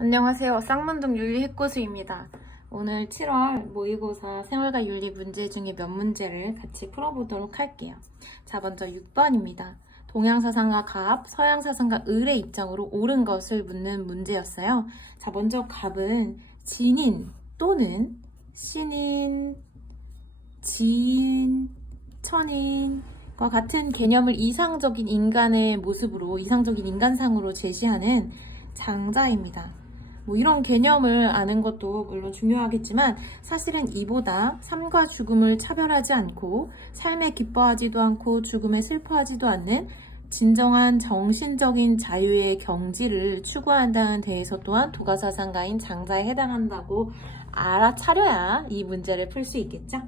안녕하세요. 쌍문동 윤리해고수입니다. 오늘 7월 모의고사 생활과 윤리 문제 중에 몇 문제를 같이 풀어보도록 할게요. 자, 먼저 6번입니다. 동양사상과 갑, 서양사상과 을의 입장으로 옳은 것을 묻는 문제였어요. 자, 먼저 갑은 진인 또는 신인, 지인, 천인과 같은 개념을 이상적인 인간의 모습으로, 이상적인 인간상으로 제시하는 장자입니다. 이런 개념을 아는 것도 물론 중요하겠지만 사실은 이보다 삶과 죽음을 차별하지 않고 삶에 기뻐하지도 않고 죽음에 슬퍼하지도 않는 진정한 정신적인 자유의 경지를 추구한다는 데에서 또한 도가사상가인 장자에 해당한다고 알아차려야 이 문제를 풀 수 있겠죠?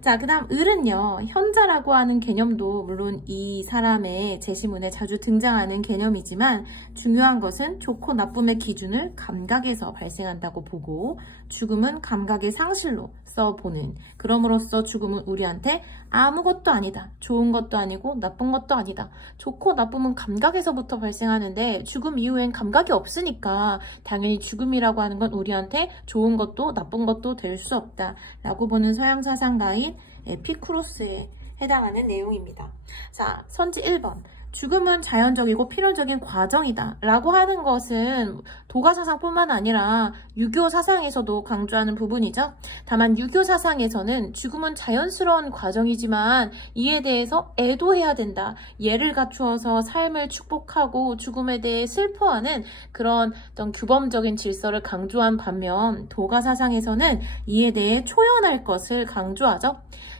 자, 그 다음 을은요, 현자라고 하는 개념도 물론 이 사람의 제시문에 자주 등장하는 개념이지만 중요한 것은 좋고 나쁨의 기준을 감각에서 발생한다고 보고 죽음은 감각의 상실로 써보는, 그럼으로써 죽음은 우리한테 아무것도 아니다, 좋은 것도 아니고 나쁜 것도 아니다, 좋고 나쁨은 감각에서부터 발생하는데 죽음 이후엔 감각이 없으니까 당연히 죽음이라고 하는 건 우리한테 좋은 것도 나쁜 것도 될 수 없다 라고 보는 서양사상가인 에피쿠로스에 해당하는 내용입니다. 자, 선지 1번. 죽음은 자연적이고 필연적인 과정이다 라고 하는 것은 도가사상뿐만 아니라 유교 사상에서도 강조하는 부분이죠. 다만 유교 사상에서는 죽음은 자연스러운 과정이지만 이에 대해서 애도해야 된다, 예를 갖추어서 삶을 축복하고 죽음에 대해 슬퍼하는 그런 어떤 규범적인 질서를 강조한 반면 도가사상에서는 이에 대해 초연할 것을 강조하죠.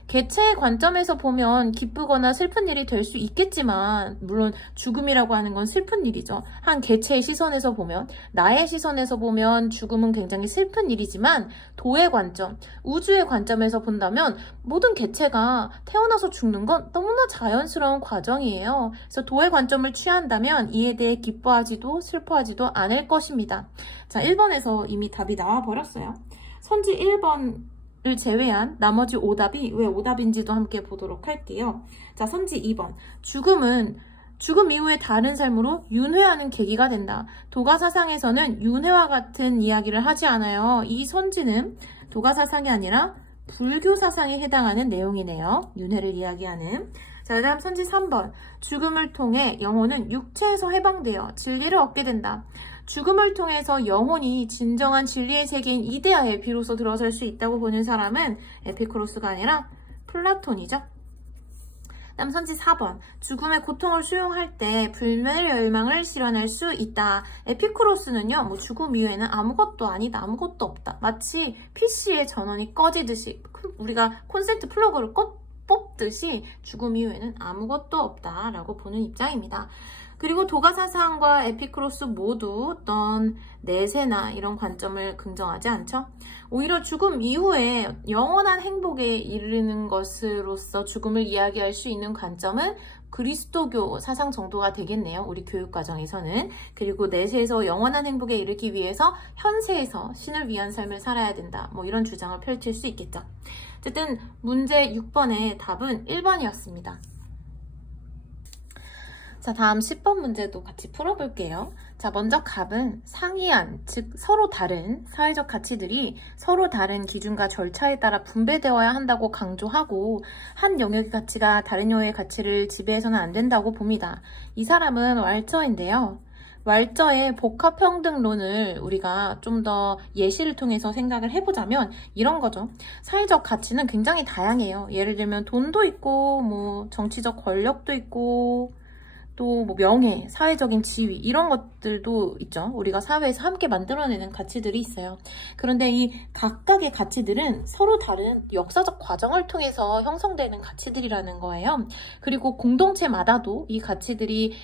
개체의 관점에서 보면 기쁘거나 슬픈 일이 될 수 있겠지만 물론 죽음이라고 하는 건 슬픈 일이죠. 한 개체의 시선에서 보면, 나의 시선에서 보면 죽음은 굉장히 슬픈 일이지만 도의 관점, 우주의 관점에서 본다면 모든 개체가 태어나서 죽는 건 너무나 자연스러운 과정이에요. 그래서 도의 관점을 취한다면 이에 대해 기뻐하지도 슬퍼하지도 않을 것입니다. 자, 1번에서 이미 답이 나와버렸어요. 선지 1번 을 제외한 나머지 오답이 왜 오답인지도 함께 보도록 할게요. 자, 선지 2번. 죽음은 죽음 이후의 다른 삶으로 윤회하는 계기가 된다. 도가사상에서는 윤회와 같은 이야기를 하지 않아요. 이 선지는 도가사상이 아니라 불교사상에 해당하는 내용이네요. 윤회를 이야기하는. 자, 그 다음 선지 3번. 죽음을 통해 영혼은 육체에서 해방되어 진리를 얻게 된다. 죽음을 통해서 영혼이 진정한 진리의 세계인 이데아에 비로소 들어설 수 있다고 보는 사람은 에피쿠로스가 아니라 플라톤이죠. 다음 선지 4번. 죽음의 고통을 수용할 때 불멸열망을 실현할 수 있다. 에피쿠로스는요, 죽음 이후에는 아무것도 아니다, 아무것도 없다. 마치 PC의 전원이 꺼지듯이 우리가 콘센트 플러그를 뽑듯이 죽음 이후에는 아무것도 없다라고 보는 입장입니다. 그리고 도가사상과 에피쿠로스 모두 어떤 내세나 이런 관점을 긍정하지 않죠. 오히려 죽음 이후에 영원한 행복에 이르는 것으로서 죽음을 이야기할 수 있는 관점은 그리스도교 사상 정도가 되겠네요. 우리 교육과정에서는. 그리고 내세에서 영원한 행복에 이르기 위해서 현세에서 신을 위한 삶을 살아야 된다. 이런 주장을 펼칠 수 있겠죠. 어쨌든 문제 6번의 답은 1번이었습니다. 자, 다음 10번 문제도 같이 풀어볼게요. 자, 먼저 갑은 상이한, 즉 서로 다른 사회적 가치들이 서로 다른 기준과 절차에 따라 분배되어야 한다고 강조하고 한 영역의 가치가 다른 영역의 가치를 지배해서는 안 된다고 봅니다. 이 사람은 왈저인데요. 왈저의 복합평등론을 우리가 좀 더 예시를 통해서 생각을 해보자면 이런 거죠. 사회적 가치는 굉장히 다양해요. 예를 들면 돈도 있고 정치적 권력도 있고 또 명예, 사회적인 지위 이런 것들도 있죠. 우리가 사회에서 함께 만들어내는 가치들이 있어요. 그런데 이 각각의 가치들은 서로 다른 역사적 과정을 통해서 형성되는 가치들이라는 거예요. 그리고 공동체마다도 이 가치들이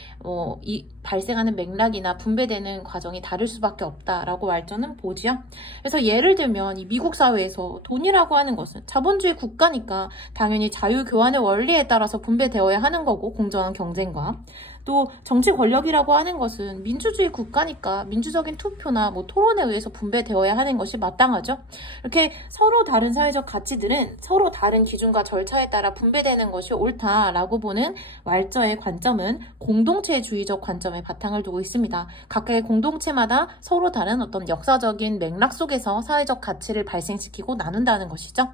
발생하는 맥락이나 분배되는 과정이 다를 수밖에 없다라고 왈저는 보지요. 그래서 예를 들면 이 미국 사회에서 돈이라고 하는 것은 자본주의 국가니까 당연히 자유교환의 원리에 따라서 분배되어야 하는 거고, 공정한 경쟁과 또 정치 권력이라고 하는 것은 민주주의 국가니까 민주적인 투표나 뭐 토론에 의해서 분배되어야 하는 것이 마땅하죠. 이렇게 서로 다른 사회적 가치들은 서로 다른 기준과 절차에 따라 분배되는 것이 옳다라고 보는 왈저의 관점은 공동체주의적 관점에 바탕을 두고 있습니다. 각각의 공동체마다 서로 다른 어떤 역사적인 맥락 속에서 사회적 가치를 발생시키고 나눈다는 것이죠.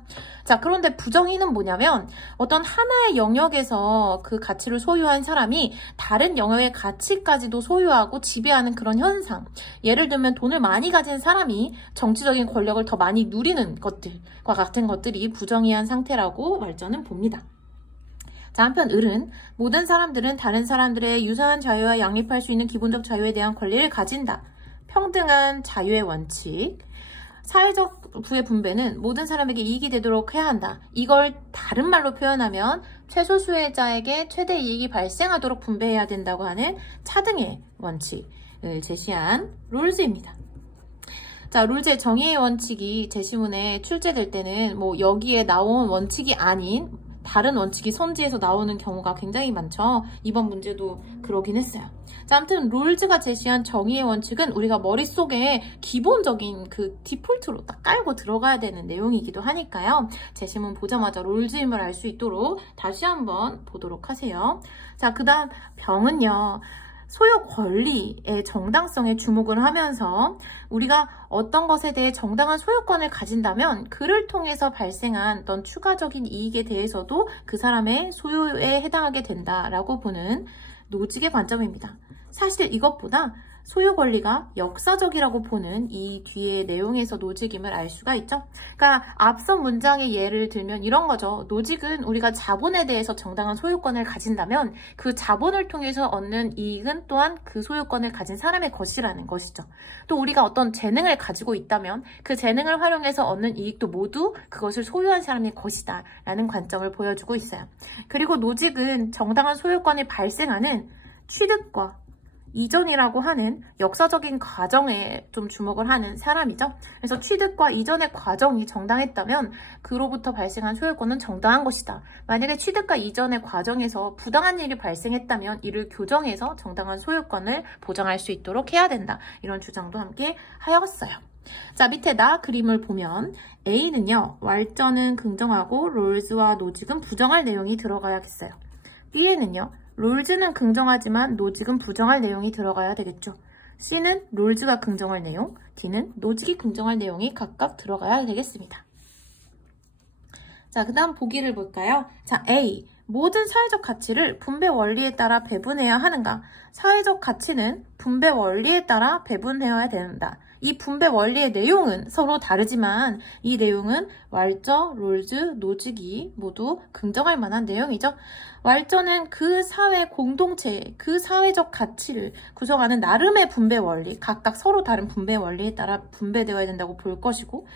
자, 그런데 부정의는 뭐냐면 어떤 하나의 영역에서 그 가치를 소유한 사람이 다른 영역의 가치까지도 소유하고 지배하는 그런 현상. 예를 들면 돈을 많이 가진 사람이 정치적인 권력을 더 많이 누리는 것들과 같은 것들이 부정의한 상태라고 왈저는 봅니다. 자, 한편 을은 모든 사람들은 다른 사람들의 유사한 자유와 양립할 수 있는 기본적 자유에 대한 권리를 가진다. 평등한 자유의 원칙. 사회적 부의 분배는 모든 사람에게 이익이 되도록 해야 한다. 이걸 다른 말로 표현하면 최소 수혜자에게 최대 이익이 발생하도록 분배해야 된다고 하는 차등의 원칙을 제시한 롤즈입니다. 자, 롤즈의 정의의 원칙이 제시문에 출제될 때는 뭐 여기에 나온 원칙이 아닌 다른 원칙이 선지에서 나오는 경우가 굉장히 많죠. 이번 문제도 그러긴 했어요. 자, 아무튼 롤즈가 제시한 정의의 원칙은 우리가 머릿속에 기본적인 그 디폴트로 딱 깔고 들어가야 되는 내용이기도 하니까요. 제시문 보자마자 롤즈임을 알 수 있도록 다시 한번 보도록 하세요. 자, 그 다음 병은요. 소유 권리의 정당성에 주목을 하면서 우리가 어떤 것에 대해 정당한 소유권을 가진다면 그를 통해서 발생한 어떤 추가적인 이익에 대해서도 그 사람의 소유에 해당하게 된다라고 보는 노직의 관점입니다. 사실 이것보다 소유 권리가 역사적이라고 보는 이 뒤의 내용에서 노직임을 알 수가 있죠. 그러니까 앞선 문장의 예를 들면 이런 거죠. 노직은 우리가 자본에 대해서 정당한 소유권을 가진다면 그 자본을 통해서 얻는 이익은 또한 그 소유권을 가진 사람의 것이라는 것이죠. 또 우리가 어떤 재능을 가지고 있다면 그 재능을 활용해서 얻는 이익도 모두 그것을 소유한 사람의 것이다 라는 관점을 보여주고 있어요. 그리고 노직은 정당한 소유권이 발생하는 취득과 이전이라고 하는 역사적인 과정에 좀 주목을 하는 사람이죠. 그래서 취득과 이전의 과정이 정당했다면 그로부터 발생한 소유권은 정당한 것이다. 만약에 취득과 이전의 과정에서 부당한 일이 발생했다면 이를 교정해서 정당한 소유권을 보장할 수 있도록 해야 된다. 이런 주장도 함께 하였어요. 자, 밑에 나 그림을 보면 A는요. 왈저는 긍정하고 롤즈와 노직은 부정할 내용이 들어가야겠어요. B에는요. 롤즈는 긍정하지만 노직은 부정할 내용이 들어가야 되겠죠. C는 롤즈가 긍정할 내용, D는 노직이 긍정할 내용이 각각 들어가야 되겠습니다. 자, 그 다음 보기를 볼까요? 자, A. 모든 사회적 가치를 분배 원리에 따라 배분해야 하는가? 사회적 가치는 분배 원리에 따라 배분해야 된다. 이 분배 원리의 내용은 서로 다르지만 이 내용은 왈저, 롤즈, 노직이 모두 긍정할 만한 내용이죠. 왈저는 그 사회 공동체, 그 사회적 가치를 구성하는 나름의 분배 원리, 각각 서로 다른 분배 원리에 따라 분배되어야 된다고 볼 것이고,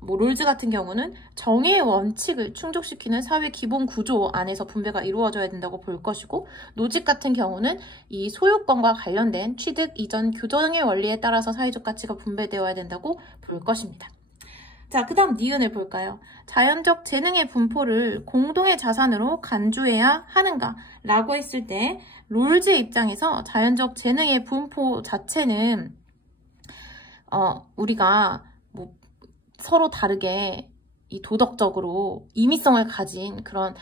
뭐 롤즈 같은 경우는 정의의 원칙을 충족시키는 사회 기본 구조 안에서 분배가 이루어져야 된다고 볼 것이고, 노직 같은 경우는 이 소유권과 관련된 취득 이전 교정의 원리에 따라서 사회적 가치가 분배되어야 된다고 볼 것입니다. 자, 그 다음 니은을 볼까요? 자연적 재능의 분포를 공동의 자산으로 간주해야 하는가? 라고 했을 때 롤즈의 입장에서 자연적 재능의 분포 자체는 우리가 뭐 서로 다르게 이 도덕적으로 임의성을 가진 그런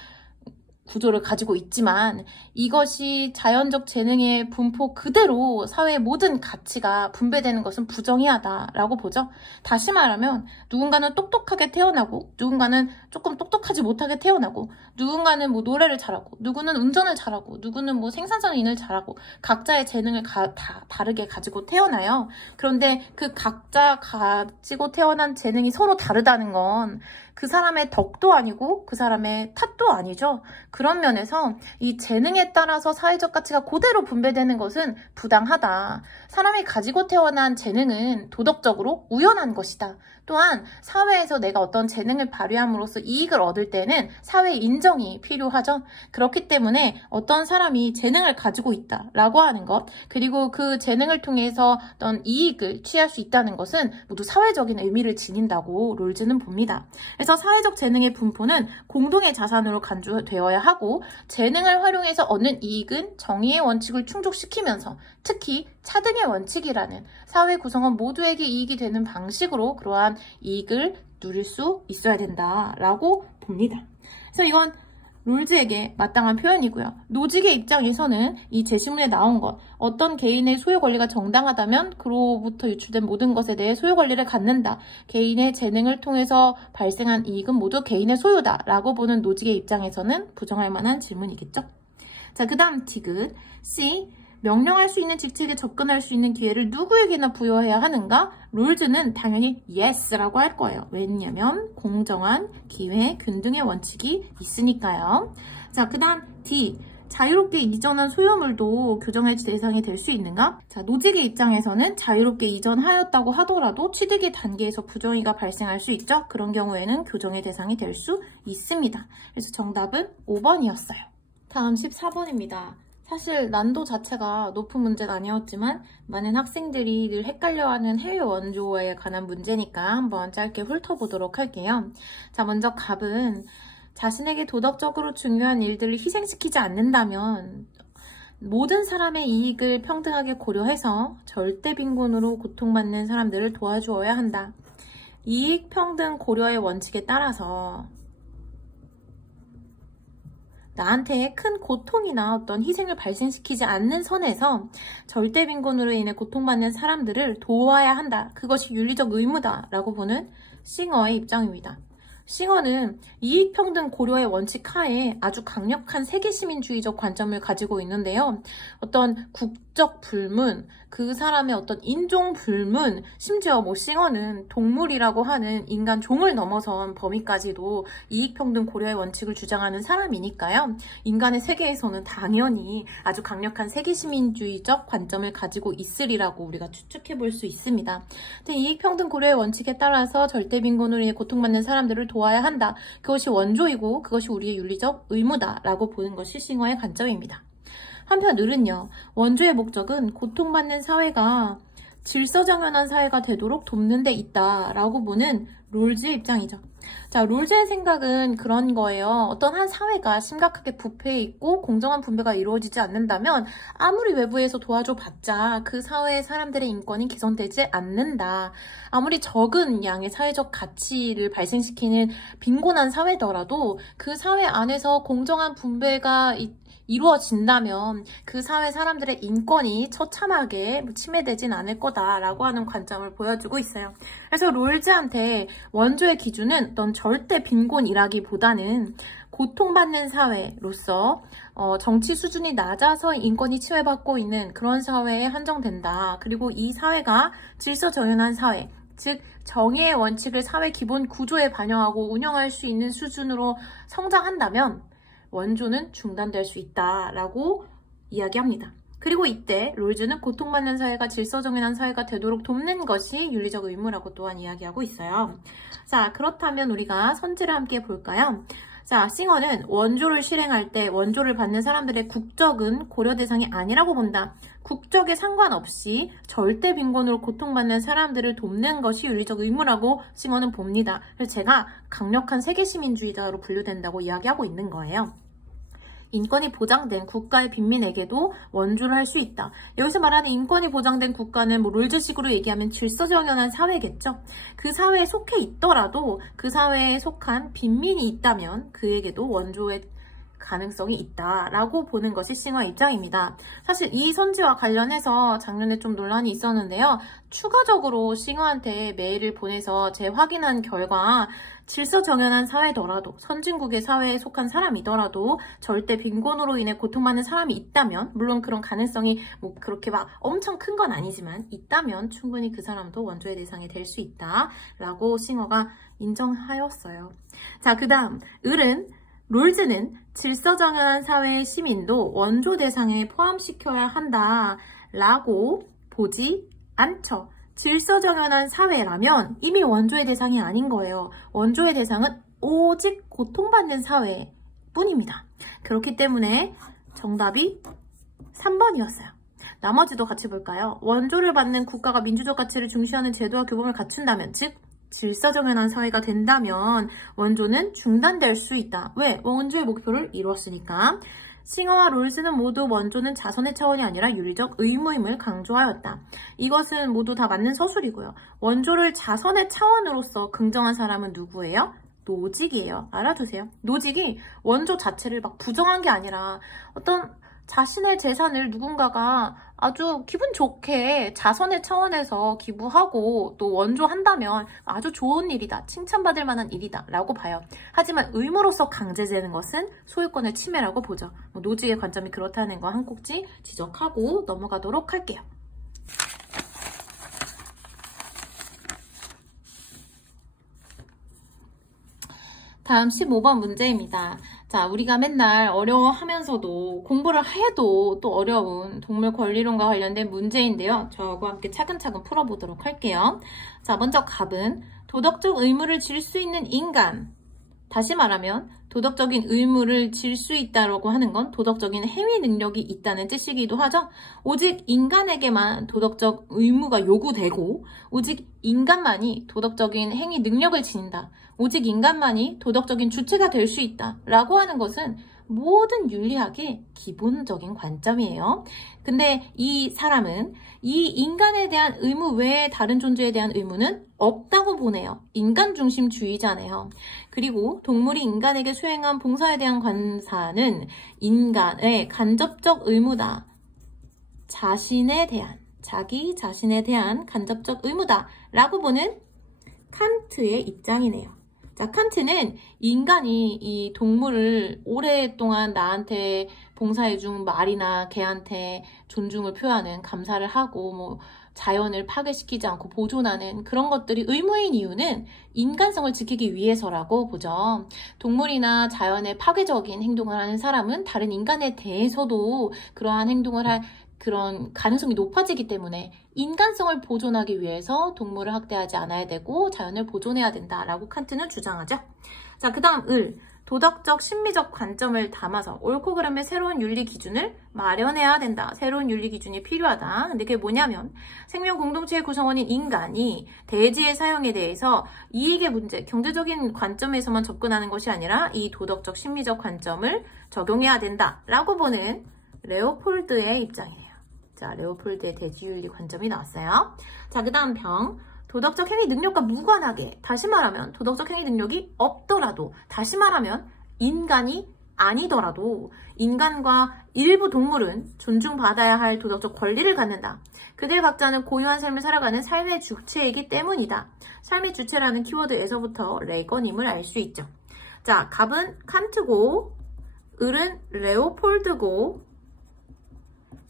구조를 가지고 있지만 이것이 자연적 재능의 분포 그대로 사회의 모든 가치가 분배되는 것은 부정의하다라고 보죠. 다시 말하면 누군가는 똑똑하게 태어나고 누군가는 조금 똑똑하지 못하게 태어나고 누군가는 뭐 노래를 잘하고 누구는 운전을 잘하고 누구는 뭐 생산성 일을 잘하고 각자의 재능을 다 다르게 가지고 태어나요. 그런데 그 각자 가지고 태어난 재능이 서로 다르다는 건 그 사람의 덕도 아니고 그 사람의 탓도 아니죠. 그런 면에서 이 재능에 따라서 사회적 가치가 그대로 분배되는 것은 부당하다. 사람이 가지고 태어난 재능은 도덕적으로 우연한 것이다. 또한 사회에서 내가 어떤 재능을 발휘함으로써 이익을 얻을 때는 사회의 인정이 필요하죠. 그렇기 때문에 어떤 사람이 재능을 가지고 있다라고 하는 것, 그리고 그 재능을 통해서 어떤 이익을 취할 수 있다는 것은 모두 사회적인 의미를 지닌다고 롤즈는 봅니다. 그래서 사회적 재능의 분포는 공동의 자산으로 간주되어야 하고, 재능을 활용해서 얻는 이익은 정의의 원칙을 충족시키면서 특히 차등의 원칙이라는 사회 구성원 모두에게 이익이 되는 방식으로 그러한 이익을 누릴 수 있어야 된다라고 봅니다. 그래서 이건 롤즈에게 마땅한 표현이고요. 노직의 입장에서는 이 제시문에 나온 것, 어떤 개인의 소유 권리가 정당하다면 그로부터 유출된 모든 것에 대해 소유 권리를 갖는다. 개인의 재능을 통해서 발생한 이익은 모두 개인의 소유다 라고 보는 노직의 입장에서는 부정할 만한 질문이겠죠. 자, 그 다음 디귿. C. 명령할 수 있는 직책에 접근할 수 있는 기회를 누구에게나 부여해야 하는가? 롤즈는 당연히 yes라고 할 거예요. 왜냐면 공정한 기회 균등의 원칙이 있으니까요. 자, 그 다음 D. 자유롭게 이전한 소유물도 교정의 대상이 될 수 있는가? 자, 노직의 입장에서는 자유롭게 이전하였다고 하더라도 취득의 단계에서 부정의가 발생할 수 있죠. 그런 경우에는 교정의 대상이 될 수 있습니다. 그래서 정답은 5번이었어요. 다음 14번입니다. 사실 난도 자체가 높은 문제는 아니었지만 많은 학생들이 늘 헷갈려하는 해외 원조에 관한 문제니까 한번 짧게 훑어보도록 할게요. 자, 먼저 갑은 자신에게 도덕적으로 중요한 일들을 희생시키지 않는다면 모든 사람의 이익을 평등하게 고려해서 절대 빈곤으로 고통받는 사람들을 도와주어야 한다. 이익 평등 고려의 원칙에 따라서 나한테 큰 고통이나 어떤 희생을 발생시키지 않는 선에서 절대 빈곤으로 인해 고통받는 사람들을 도와야 한다. 그것이 윤리적 의무다라고 보는 싱어의 입장입니다. 싱어는 이익평등 고려의 원칙 하에 아주 강력한 세계시민주의적 관점을 가지고 있는데요. 어떤 국적 불문, 그 사람의 어떤 인종 불문, 심지어 싱어는 동물이라고 하는 인간 종을 넘어선 범위까지도 이익평등 고려의 원칙을 주장하는 사람이니까요. 인간의 세계에서는 당연히 아주 강력한 세계시민주의적 관점을 가지고 있으리라고 우리가 추측해 볼 수 있습니다. 이익평등 고려의 원칙에 따라서 절대빈곤으로 인해 고통받는 사람들을 도와야 한다. 그것이 원조이고 그것이 우리의 윤리적 의무다라고 보는 것이 싱어의 관점입니다. 한편 을은요, 원조의 목적은 고통받는 사회가 질서정연한 사회가 되도록 돕는 데 있다라고 보는 롤즈의 입장이죠. 자, 롤즈의 생각은 그런 거예요. 어떤 한 사회가 심각하게 부패해 있고 공정한 분배가 이루어지지 않는다면 아무리 외부에서 도와줘 봤자 그 사회의 사람들의 인권이 개선되지 않는다. 아무리 적은 양의 사회적 가치를 발생시키는 빈곤한 사회더라도 그 사회 안에서 공정한 분배가 이루어진다면 그 사회 사람들의 인권이 처참하게 침해되진 않을 거다라고 하는 관점을 보여주고 있어요. 그래서 롤즈한테 원조의 기준은 어떤 절대 빈곤이라기보다는 고통받는 사회로서 정치 수준이 낮아서 인권이 침해받고 있는 그런 사회에 한정된다. 그리고 이 사회가 질서정연한 사회, 즉 정의의 원칙을 사회 기본 구조에 반영하고 운영할 수 있는 수준으로 성장한다면 원조는 중단될 수 있다라고 이야기합니다. 그리고 이때 롤즈는 고통받는 사회가 질서정연한 사회가 되도록 돕는 것이 윤리적 의무라고 또한 이야기하고 있어요. 자, 그렇다면 우리가 선지를 함께 볼까요? 자, 싱어는 원조를 실행할 때 원조를 받는 사람들의 국적은 고려 대상이 아니라고 본다. 국적에 상관없이 절대 빈곤으로 고통받는 사람들을 돕는 것이 윤리적 의무라고 싱어는 봅니다. 그래서 제가 강력한 세계시민주의자로 분류된다고 이야기하고 있는 거예요. 인권이 보장된 국가의 빈민에게도 원조를 할 수 있다. 여기서 말하는 인권이 보장된 국가는 롤즈식으로 얘기하면 질서정연한 사회겠죠. 그 사회에 속해 있더라도 그 사회에 속한 빈민이 있다면 그에게도 원조의 가능성이 있다라고 보는 것이 싱어의 입장입니다. 사실 이 선지와 관련해서 작년에 좀 논란이 있었는데요. 추가적으로 싱어한테 메일을 보내서 재확인한 결과 질서정연한 사회더라도 선진국의 사회에 속한 사람이더라도 절대 빈곤으로 인해 고통받는 사람이 있다면, 물론 그런 가능성이 뭐 그렇게 막 엄청 큰 건 아니지만 있다면 충분히 그 사람도 원조의 대상이 될 수 있다라고 싱어가 인정하였어요. 자, 그 다음 을은 롤즈는 질서정연한 사회의 시민도 원조 대상에 포함시켜야 한다라고 보지 않죠. 질서정연한 사회라면 이미 원조의 대상이 아닌 거예요. 원조의 대상은 오직 고통받는 사회뿐입니다. 그렇기 때문에 정답이 3번이었어요. 나머지도 같이 볼까요? 원조를 받는 국가가 민주적 가치를 중시하는 제도와 규범을 갖춘다면, 즉 질서정연한 사회가 된다면 원조는 중단될 수 있다. 왜? 원조의 목표를 이루었으니까. 싱어와 롤스는 모두 원조는 자선의 차원이 아니라 윤리적 의무임을 강조하였다. 이것은 모두 다 맞는 서술이고요. 원조를 자선의 차원으로서 긍정한 사람은 누구예요? 노직이에요. 알아두세요. 노직이 원조 자체를 막 부정한 게 아니라 어떤 자신의 재산을 누군가가 아주 기분 좋게 자선의 차원에서 기부하고 또 원조한다면 아주 좋은 일이다, 칭찬받을 만한 일이다 라고 봐요. 하지만 의무로서 강제되는 것은 소유권의 침해라고 보죠. 노직의 관점이 그렇다는 거 한 꼭지 지적하고 넘어가도록 할게요. 다음 15번 문제입니다. 자, 우리가 맨날 어려워하면서도 공부를 해도 또 어려운 동물 권리론과 관련된 문제인데요. 저하고 함께 차근차근 풀어보도록 할게요. 자, 먼저 갑은 도덕적 의무를 질 수 있는 인간. 다시 말하면 도덕적인 의무를 질 수 있다고 하는 건 도덕적인 행위 능력이 있다는 뜻이기도 하죠. 오직 인간에게만 도덕적 의무가 요구되고 오직 인간만이 도덕적인 행위 능력을 지닌다. 오직 인간만이 도덕적인 주체가 될 수 있다 라고 하는 것은 모든 윤리학의 기본적인 관점이에요. 근데 이 사람은 이 인간에 대한 의무 외에 다른 존재에 대한 의무는 없다고 보네요. 인간 중심주의자네요. 그리고 동물이 인간에게 수행한 봉사에 대한 관사는 인간의 간접적 의무다. 자기 자신에 대한 간접적 의무다 라고 보는 칸트의 입장이네요. 자, 칸트는 인간이 이 동물을 오랫동안 나한테 봉사해준 말이나 개한테 존중을 표하는, 감사를 하고 뭐 자연을 파괴시키지 않고 보존하는 그런 것들이 의무인 이유는 인간성을 지키기 위해서라고 보죠. 동물이나 자연에 파괴적인 행동을 하는 사람은 다른 인간에 대해서도 그러한 행동을 할 그런 가능성이 높아지기 때문에 인간성을 보존하기 위해서 동물을 학대하지 않아야 되고 자연을 보존해야 된다라고 칸트는 주장하죠. 자, 그 다음 도덕적, 심미적 관점을 담아서 옳고 그름의 새로운 윤리 기준을 마련해야 된다. 새로운 윤리 기준이 필요하다. 근데 그게 뭐냐면 생명 공동체의 구성원인 인간이 대지의 사용에 대해서 이익의 문제, 경제적인 관점에서만 접근하는 것이 아니라 이 도덕적, 심미적 관점을 적용해야 된다라고 보는 레오폴드의 입장이네요. 자, 레오폴드의 대지윤리 관점이 나왔어요. 자, 그 다음 도덕적 행위 능력과 무관하게, 다시 말하면 도덕적 행위 능력이 없더라도, 다시 말하면 인간이 아니더라도 인간과 일부 동물은 존중받아야 할 도덕적 권리를 갖는다. 그들 각자는 고유한 삶을 살아가는 삶의 주체이기 때문이다. 삶의 주체라는 키워드에서부터 레건임을 알 수 있죠. 자, 갑은 칸트고 을은 레오폴드고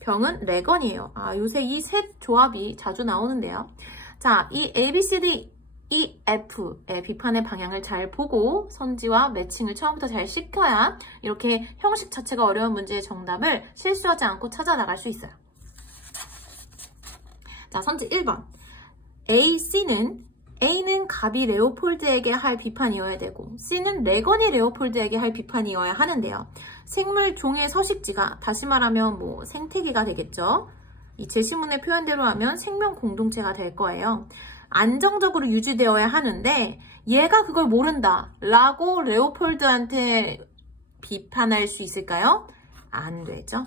병은 레건이에요. 요새 이 셋 조합이 자주 나오는데요. 자, 이 A, B, C, D, E, F의 비판의 방향을 잘 보고 선지와 매칭을 처음부터 잘 시켜야 이렇게 형식 자체가 어려운 문제의 정답을 실수하지 않고 찾아 나갈 수 있어요. 자, 선지 1번. A는 갑이 레오폴드에게 할 비판이어야 되고 C는 레건이 레오폴드에게 할 비판이어야 하는데요. 생물 종의 서식지가 다시 말하면 뭐 생태계가 되겠죠. 이 제시문의 표현대로 하면 생명 공동체가 될 거예요. 안정적으로 유지되어야 하는데 얘가 그걸 모른다 라고 레오폴드한테 비판할 수 있을까요? 안 되죠.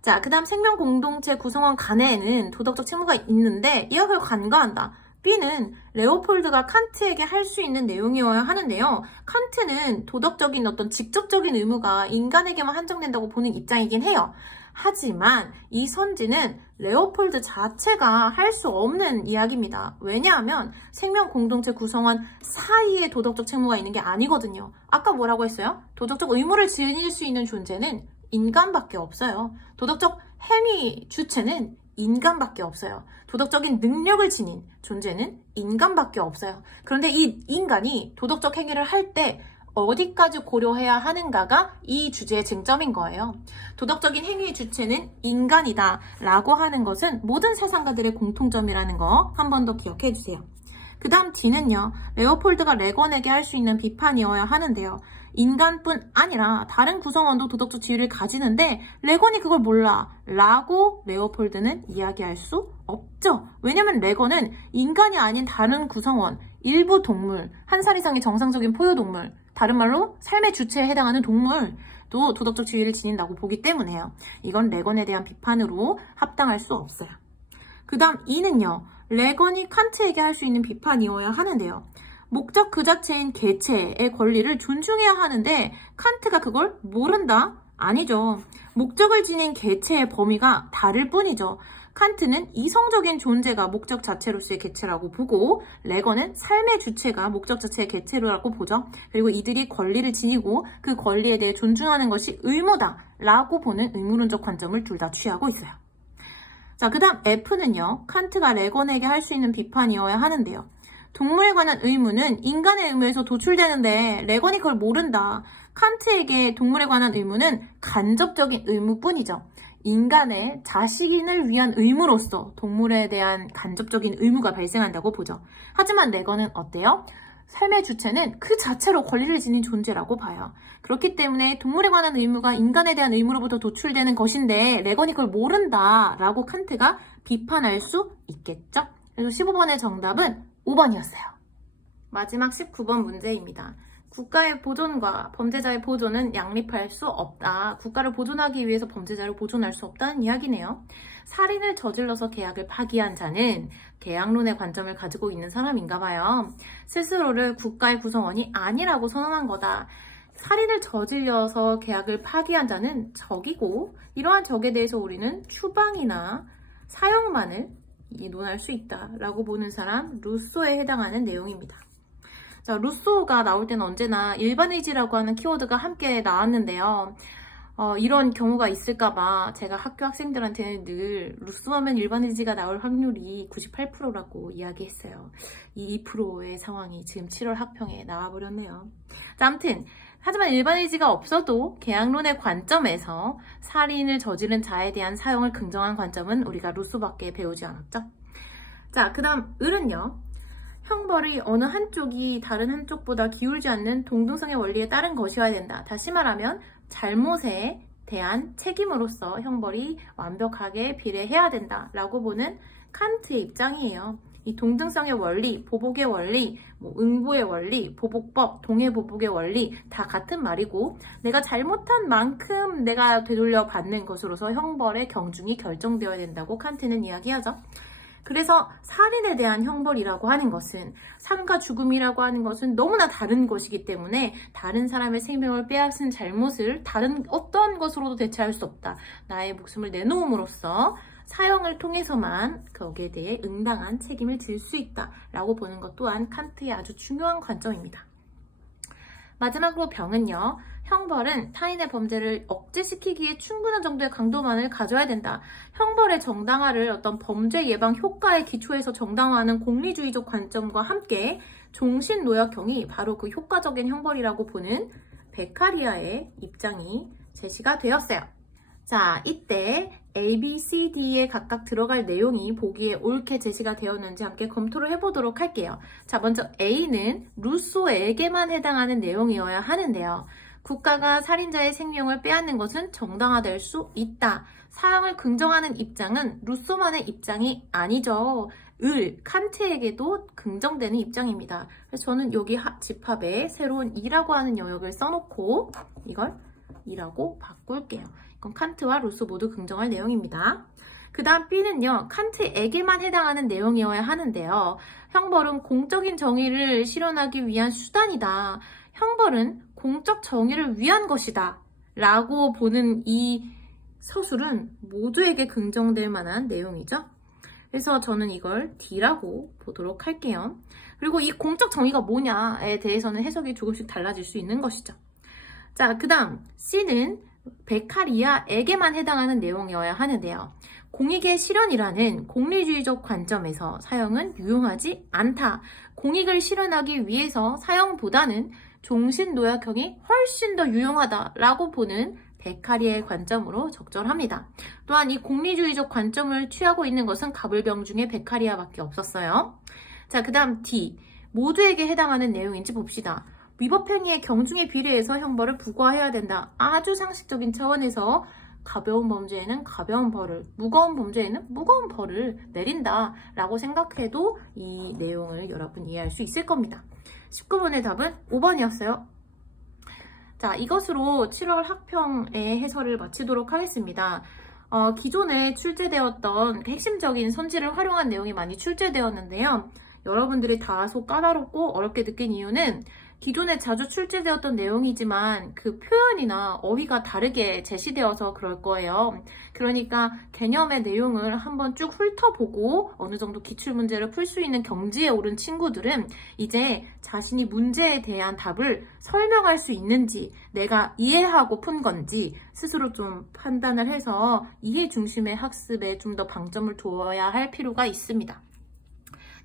자, 그 다음 생명 공동체 구성원 간에는 도덕적 책무가 있는데 얘가 그걸 간과한다. B는 레오폴드가 칸트에게 할 수 있는 내용이어야 하는데요. 칸트는 도덕적인 어떤 직접적인 의무가 인간에게만 한정된다고 보는 입장이긴 해요. 하지만 이 선지는 레오폴드 자체가 할 수 없는 이야기입니다. 왜냐하면 생명 공동체 구성원 사이에 도덕적 책무가 있는 게 아니거든요. 아까 뭐라고 했어요? 도덕적 의무를 지닐 수 있는 존재는 인간밖에 없어요. 도덕적 행위 주체는 인간밖에 없어요. 도덕적인 능력을 지닌 존재는 인간밖에 없어요. 그런데 이 인간이 도덕적 행위를 할 때 어디까지 고려해야 하는가가 이 주제의 쟁점인 거예요. 도덕적인 행위의 주체는 인간이다 라고 하는 것은 모든 사상가들의 공통점이라는 거 한 번 더 기억해 주세요. 그 다음 D는요. 레오폴드가 레건에게 할 수 있는 비판이어야 하는데요. 인간뿐 아니라 다른 구성원도 도덕적 지위를 가지는데 레건이 그걸 몰라 라고 레오폴드는 이야기할 수 없죠. 왜냐면 레건은 인간이 아닌 다른 구성원, 일부 동물, 한 살 이상의 정상적인 포유동물, 다른 말로 삶의 주체에 해당하는 동물도 도덕적 지위를 지닌다고 보기 때문에요. 이건 레건에 대한 비판으로 합당할 수 없어요. 그 다음 E는요. 레건이 칸트에게 할 수 있는 비판이어야 하는데요. 목적 그 자체인 개체의 권리를 존중해야 하는데 칸트가 그걸 모른다? 아니죠. 목적을 지닌 개체의 범위가 다를 뿐이죠. 칸트는 이성적인 존재가 목적 자체로서의 개체라고 보고 레건은 삶의 주체가 목적 자체의 개체라고 보죠. 그리고 이들이 권리를 지니고 그 권리에 대해 존중하는 것이 의무다라고 보는 의무론적 관점을 둘 다 취하고 있어요. 자, 그 다음 F는요. 칸트가 레건에게 할 수 있는 비판이어야 하는데요. 동물에 관한 의무는 인간의 의무에서 도출되는데 레건이 그걸 모른다. 칸트에게 동물에 관한 의무는 간접적인 의무뿐이죠. 인간의 자신을 위한 의무로서 동물에 대한 간접적인 의무가 발생한다고 보죠. 하지만 레건은 어때요? 삶의 주체는 그 자체로 권리를 지닌 존재라고 봐요. 그렇기 때문에 동물에 관한 의무가 인간에 대한 의무로부터 도출되는 것인데 레건이 그걸 모른다라고 칸트가 비판할 수 있겠죠. 그래서 15번의 정답은 5번이었어요. 마지막 19번 문제입니다. 국가의 보존과 범죄자의 보존은 양립할 수 없다. 국가를 보존하기 위해서 범죄자를 보존할 수 없다는 이야기네요. 살인을 저질러서 계약을 파기한 자는 계약론의 관점을 가지고 있는 사람인가 봐요. 스스로를 국가의 구성원이 아니라고 선언한 거다. 살인을 저질러서 계약을 파기한 자는 적이고 이러한 적에 대해서 우리는 추방이나 사형만을 논할 수 있다라고 보는 사람 루소에 해당하는 내용입니다. 자, 루소가 나올 때는 언제나 일반의지라고 하는 키워드가 함께 나왔는데요. 이런 경우가 있을까봐 제가 학교 학생들한테는 늘 루소 하면 일반의지가 나올 확률이 98%라고 이야기했어요. 이 2%의 상황이 지금 7월 학평에 나와버렸네요. 자, 아무튼 하지만 일반의지가 없어도 계약론의 관점에서 살인을 저지른 자에 대한 사형을 긍정한 관점은 우리가 루소밖에 배우지 않았죠. 자, 그 다음 을은요. 형벌이 어느 한쪽이 다른 한쪽보다 기울지 않는 동등성의 원리에 따른 것이어야 된다. 다시 말하면 잘못에 대한 책임으로서 형벌이 완벽하게 비례해야 된다라고 보는 칸트의 입장이에요. 이 동등성의 원리, 보복의 원리, 응보의 원리, 보복법, 동해보복의 원리 다 같은 말이고 내가 잘못한 만큼 내가 되돌려 받는 것으로서 형벌의 경중이 결정되어야 된다고 칸트는 이야기하죠. 그래서 살인에 대한 형벌이라고 하는 것은 삶과 죽음이라고 하는 것은 너무나 다른 것이기 때문에 다른 사람의 생명을 빼앗은 잘못을 다른 어떠한 것으로도 대체할 수 없다. 나의 목숨을 내놓음으로써 사형을 통해서만 거기에 대해 응당한 책임을 질 수 있다라고 보는 것 또한 칸트의 아주 중요한 관점입니다. 마지막으로 병은요. 형벌은 타인의 범죄를 억제시키기에 충분한 정도의 강도만을 가져야 된다. 형벌의 정당화를 어떤 범죄 예방 효과에 기초해서 정당화하는 공리주의적 관점과 함께 종신노역형이 바로 그 효과적인 형벌이라고 보는 베카리아의 입장이 제시가 되었어요. 자, 이때 A, B, C, D에 각각 들어갈 내용이 보기에 옳게 제시가 되었는지 함께 검토를 해보도록 할게요. 자, 먼저 A는 루소에게만 해당하는 내용이어야 하는데요. 국가가 살인자의 생명을 빼앗는 것은 정당화될 수 있다. 사형을 긍정하는 입장은 루소만의 입장이 아니죠. 칸트에게도 긍정되는 입장입니다. 그래서 저는 여기 집합에 새로운 E라고 하는 영역을 써놓고 이걸 E라고 바꿀게요. 이건 칸트와 루소 모두 긍정할 내용입니다. 그 다음 B는요. 칸트에게만 해당하는 내용이어야 하는데요. 형벌은 공적인 정의를 실현하기 위한 수단이다. 형벌은 공적 정의를 위한 것이다. 라고 보는 이 서술은 모두에게 긍정될 만한 내용이죠. 그래서 저는 이걸 D라고 보도록 할게요. 그리고 이 공적 정의가 뭐냐에 대해서는 해석이 조금씩 달라질 수 있는 것이죠. 자, 그 다음 C는 베카리아에게만 해당하는 내용이어야 하는데요. 공익의 실현이라는 공리주의적 관점에서 사형은 유용하지 않다. 공익을 실현하기 위해서 사형보다는 종신노약형이 훨씬 더 유용하다라고 보는 베카리의 관점으로 적절합니다. 또한 이 공리주의적 관점을 취하고 있는 것은 가불병 중에 베카리아밖에 없었어요. 자, 그 다음 D. 모두에게 해당하는 내용인지 봅시다. 위법행위의 경중에 비례해서 형벌을 부과해야 된다. 아주 상식적인 차원에서 가벼운 범죄에는 가벼운 벌을, 무거운 범죄에는 무거운 벌을 내린다 라고 생각해도 이 내용을 여러분 이해할 수 있을 겁니다. 19번의 답은 5번이었어요. 자, 이것으로 7월 학평의 해설을 마치도록 하겠습니다. 기존에 출제되었던 핵심적인 선지를 활용한 내용이 많이 출제되었는데요. 여러분들이 다소 까다롭고 어렵게 느낀 이유는 기존에 자주 출제되었던 내용이지만 그 표현이나 어휘가 다르게 제시되어서 그럴 거예요. 그러니까 개념의 내용을 한번 쭉 훑어보고 어느 정도 기출문제를 풀 수 있는 경지에 오른 친구들은 이제 자신이 문제에 대한 답을 설명할 수 있는지, 내가 이해하고 푼 건지 스스로 좀 판단을 해서 이해 중심의 학습에 좀 더 방점을 두어야 할 필요가 있습니다.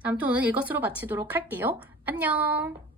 아무튼 오늘 이것으로 마치도록 할게요. 안녕!